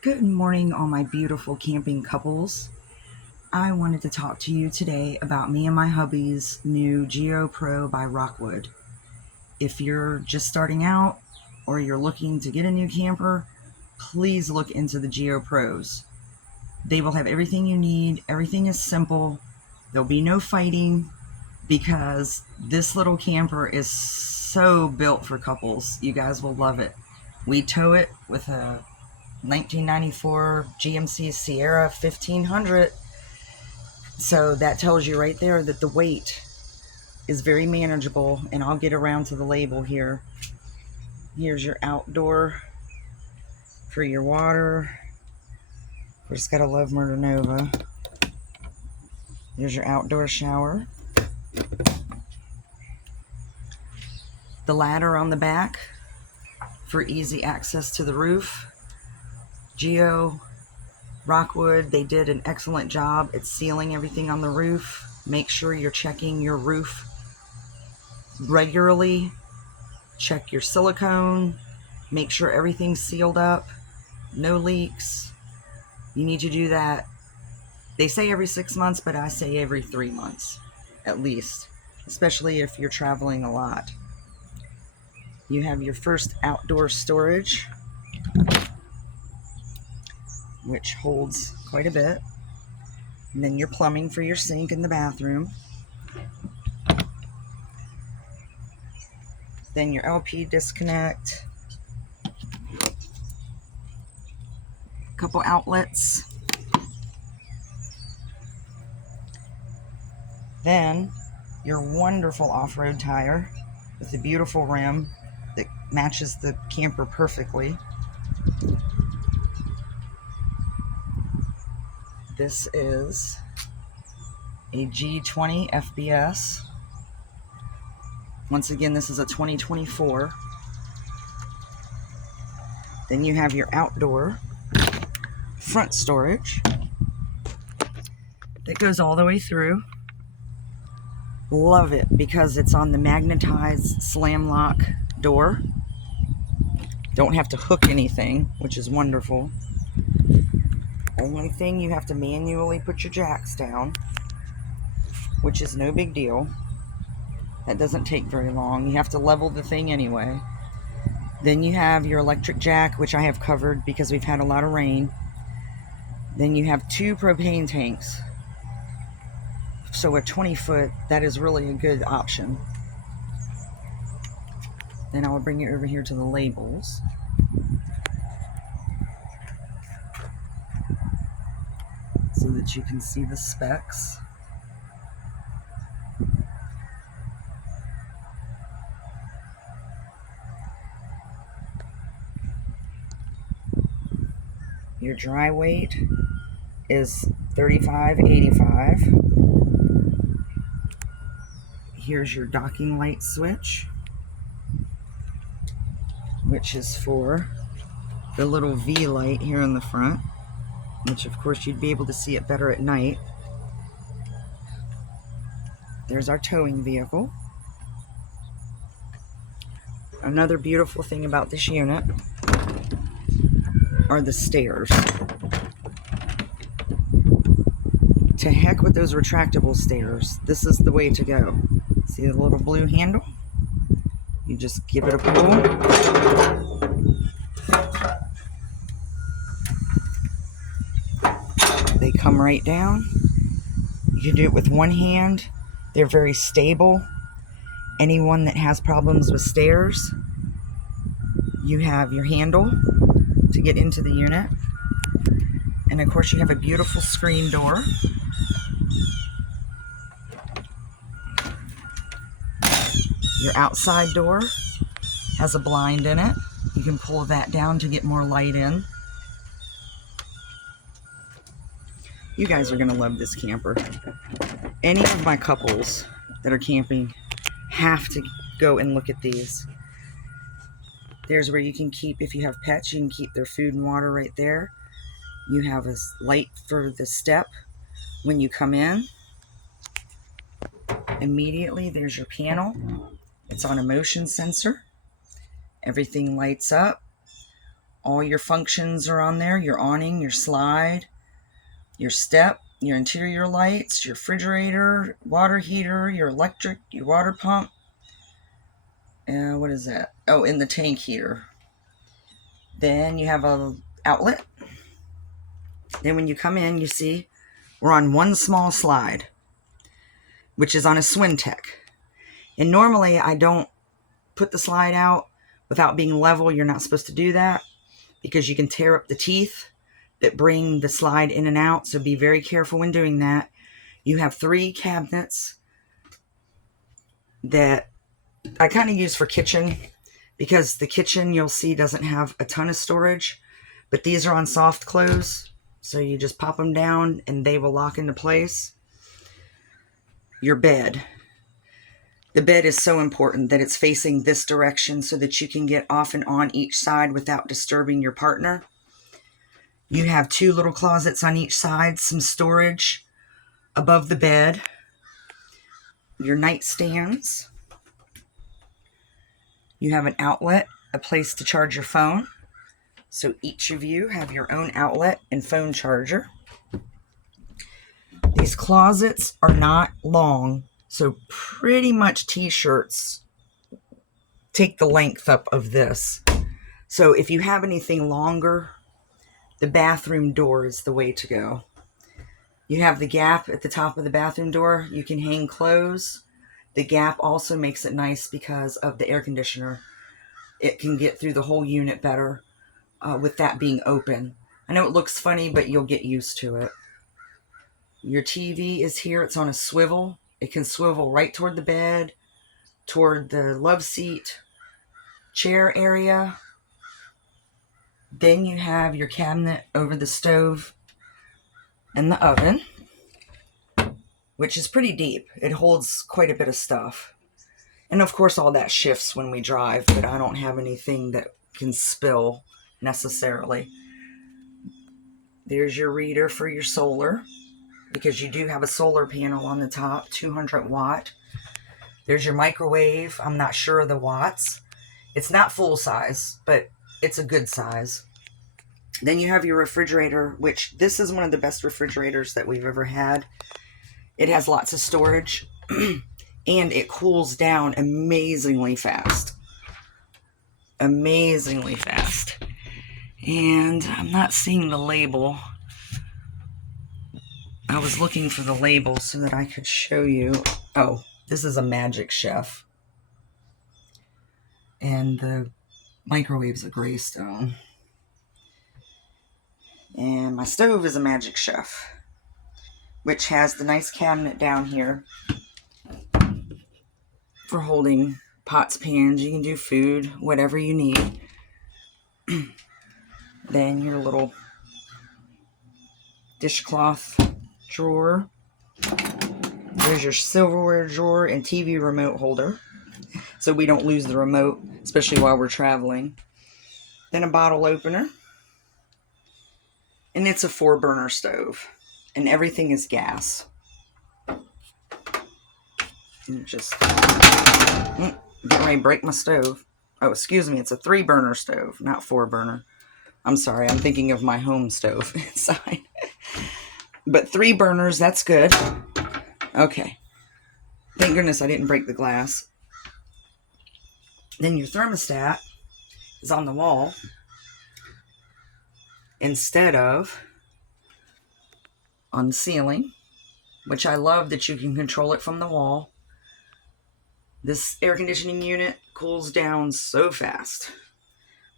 Good morning, all my beautiful camping couples. I wanted to talk to you today about me and my hubby's new GeoPro by ROCKWOOD. If you're just starting out or you're looking to get a new camper, please look into the GeoPros. They will have everything you need. Everything is simple. There'll be no fighting because this little camper is so built for couples. You guys will love it. We tow it with a 1994 GMC Sierra 1500. So that tells you right there that the weight is very manageable, and I'll get around to the label here. Here's your outdoor for your water. We just gotta love Murder Nova. There's your outdoor shower. The ladder on the back for easy access to the roof. Geo ROCKWOOD, they did an excellent job at sealing everything on the roof. Make sure you're checking your roof regularly. Check your silicone. Make sure everything's sealed up. No leaks. You need to do that. They say every 6 months, but I say every 3 months at least, especially if you're traveling a lot. You have your first outdoor storage, which holds quite a bit. And then your plumbing for your sink in the bathroom. Then your LP disconnect. Couple outlets. Then your wonderful off-road tire with a beautiful rim that matches the camper perfectly. This is a G20 FBS. Once again, this is a 2024. Then you have your outdoor front storage that goes all the way through. Love it because it's on the magnetized slam lock door. Don't have to hook anything, which is wonderful. Only thing, you have to manually put your jacks down, which is no big deal. That doesn't take very long. You have to level the thing anyway. Then you have your electric jack, which I have covered because we've had a lot of rain. Then you have 2 propane tanks. So a 20-foot, that is really a good option. Then I will bring you over here to the labels. So that you can see the specs. Your dry weight is 3585. Here's your docking light switch, which is for the little V light here in the front, which of course you'd be able to see it better at night. There's our towing vehicle. Another beautiful thing about this unit are the stairs. To heck with those retractable stairs. This is the way to go. See the little blue handle? You just give it a pull. They come right down. You can do it with one hand. They're very stable. Anyone that has problems with stairs, you have your handle to get into the unit. And of course you have a beautiful screen door. Your outside door has a blind in it. You can pull that down to get more light in. You guys are going to love this camper. Any of my couples that are camping have to go and look at these. There's where you can keep, if you have pets, you can keep their food and water right there. You have a light for the step when you come in. Immediately, there's your panel. It's on a motion sensor. Everything lights up. All your functions are on there. Your awning, your slide, your step, your interior lights, your refrigerator, water heater, your electric, your water pump. What is that? Oh, in the tank heater. Then you have a outlet. Then when you come in, you see we're on one small slide, which is on a Swintech. And normally I don't put the slide out without being level. You're not supposed to do that because you can tear up the teeth that bring the slide in and out. So be very careful when doing that. You have 3 cabinets that I kind of use for kitchen, because the kitchen you'll see doesn't have a ton of storage, but these are on soft close. So you just pop them down and they will lock into place. Your bed. The bed is so important that it's facing this direction so that you can get off and on each side without disturbing your partner. You have 2 little closets on each side, some storage above the bed. Your nightstands. You have an outlet, a place to charge your phone. So each of you have your own outlet and phone charger. These closets are not long, so pretty much t-shirts take the length up of this. So if you have anything longer, the bathroom door is the way to go. You have the gap at the top of the bathroom door. You can hang clothes. The gap also makes it nice because of the air conditioner. It can get through the whole unit better with that being open. I know it looks funny, but you'll get used to it. Your TV is here. It's on a swivel. It can swivel right toward the bed, toward the love seat, chair area. Then you have your cabinet over the stove and the oven, which is pretty deep. It holds quite a bit of stuff. And of course all that shifts when we drive, but I don't have anything that can spill necessarily. There's your reader for your solar, because you do have a solar panel on the top, 200 watt. There's your microwave. I'm not sure of the watts. It's not full size, but it's a good size. Then you have your refrigerator, which this is one of the best refrigerators that we've ever had. It has lots of storage and it cools down amazingly fast. Amazingly fast. And I'm not seeing the label. I was looking for the label so that I could show you. Oh, this is a Magic Chef. And the microwave's a Greystone. And my stove is a Magic Chef, which has the nice cabinet down here for holding pots, pans. You can do food, whatever you need. Then your little dishcloth drawer. There's your silverware drawer and TV remote holder, so we don't lose the remote, especially while we're traveling. Then a bottle opener. And it's a 4-burner stove. And everything is gas. And just get ready to break my stove. Oh, excuse me, it's a 3-burner stove, not 4-burner. I'm sorry, I'm thinking of my home stove inside. But 3 burners, that's good. Okay. Thank goodness I didn't break the glass. Then your thermostat is on the wall instead of on the ceiling, which I love that you can control it from the wall. This air conditioning unit cools down so fast.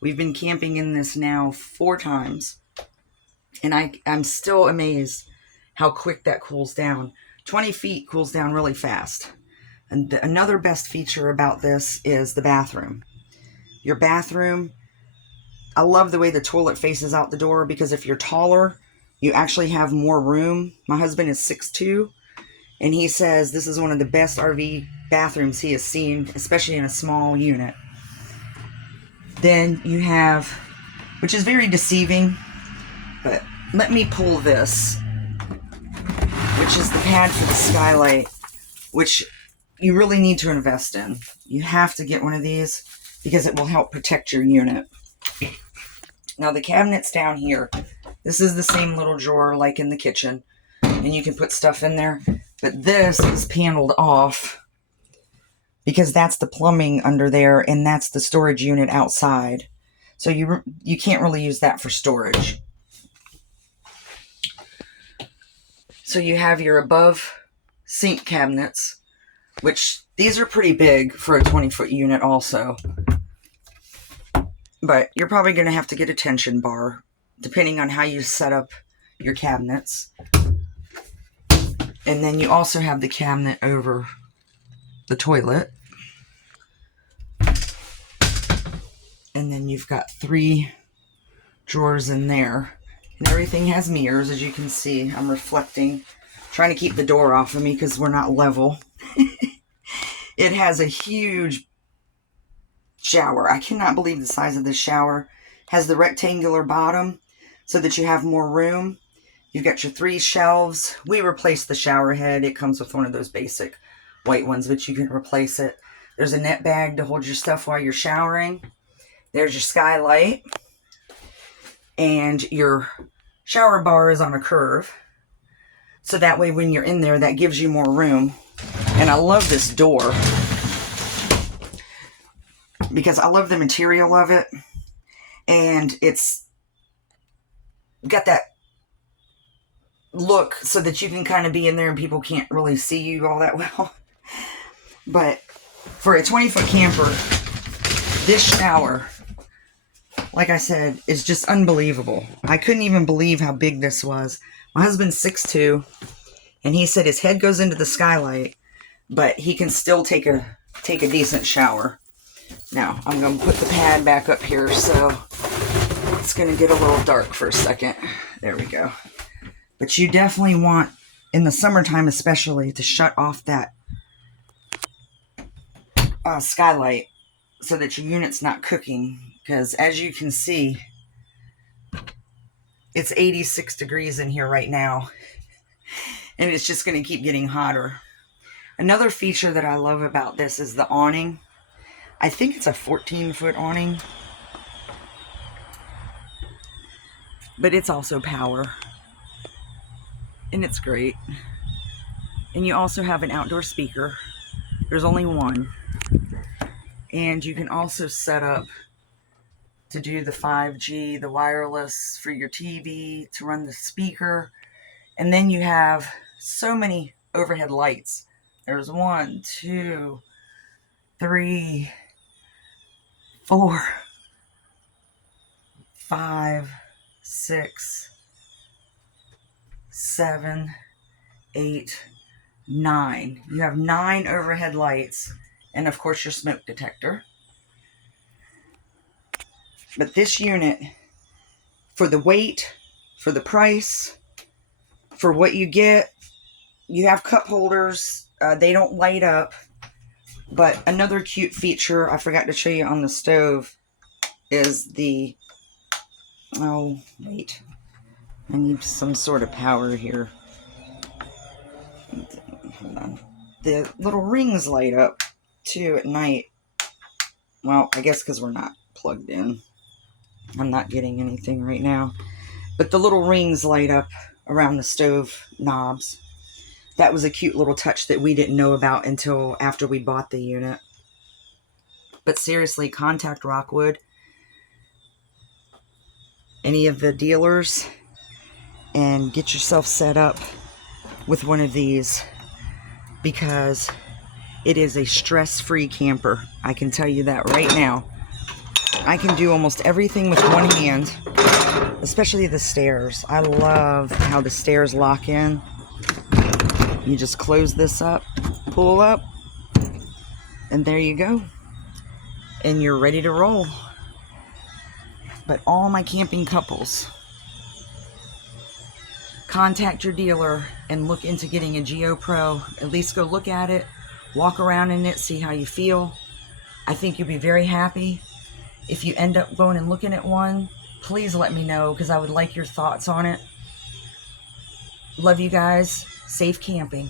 We've been camping in this now 4 times, and I'm still amazed how quick that cools down. 20 feet cools down really fast. And another best feature about this is the bathroom. Your bathroom, I love the way the toilet faces out the door, because if you're taller, you actually have more room. My husband is 6'2", and he says this is one of the best RV bathrooms he has seen, especially in a small unit. Then you have, which is very deceiving, but let me pull this, which is the pad for the skylight, which you really need to invest in. You have to get one of these because it will help protect your unit. Now the cabinets down here, this is the same little drawer like in the kitchen, and you can put stuff in there, but this is paneled off because that's the plumbing under there, and that's the storage unit outside. So you can't really use that for storage. So you have your above sink cabinets, which these are pretty big for a 20-foot unit also. But you're probably going to have to get a tension bar, depending on how you set up your cabinets. And then you also have the cabinet over the toilet. And then you've got 3 drawers in there. And everything has mirrors, as you can see. I'm reflecting, trying to keep the door off of me because we're not level. It has a huge shower. I cannot believe the size of this shower. Has the rectangular bottom so that you have more room. You've got your 3 shelves. We replaced the shower head. It comes with one of those basic white ones, but you can replace it. There's a net bag to hold your stuff while you're showering. There's your skylight. And your shower bar is on a curve. So that way when you're in there, that gives you more room. And I love this door because I love the material of it. And it's got that look so that you can kind of be in there and people can't really see you all that well. But for a 20-foot camper, this shower, like I said, is just unbelievable. I couldn't even believe how big this was. My husband's 6'2", and he said his head goes into the skylight, but he can still take a decent shower. Now, I'm going to put the pad back up here, so it's going to get a little dark for a second. There we go. But you definitely want, in the summertime especially, to shut off that skylight so that your unit's not cooking. Because as you can see, it's 86 degrees in here right now. And it's just going to keep getting hotter. Another feature that I love about this is the awning. I think it's a 14-foot awning. But it's also power. And it's great. And you also have an outdoor speaker. There's only one. And you can also set up to do the 5G, the wireless for your TV, to run the speaker. And then you have so many overhead lights. There's 1, 2, 3, 4, 5, 6, 7, 8, 9. You have 9 overhead lights. And of course your smoke detector. But this unit, for the weight, for the price, for what you get, you have cup holders. They don't light up. But another cute feature I forgot to show you on the stove is the... Oh, wait. I need some sort of power here. Hold on. The little rings light up too at night. Well, I guess because we're not plugged in. I'm not getting anything right now. But the little rings light up around the stove knobs. That was a cute little touch that we didn't know about until after we bought the unit. But seriously, contact Rockwood, any of the dealers, and get yourself set up with one of these, because it is a stress-free camper. I can tell you that right now. I can do almost everything with one hand, especially the stairs. I love how the stairs lock in. You just close this up, pull up, and there you go. And you're ready to roll. But all my camping couples, contact your dealer and look into getting a GEOPRO. At least go look at it, walk around in it, see how you feel. I think you'll be very happy. If you end up going and looking at one, please let me know, because I would like your thoughts on it. Love you guys. Safe camping.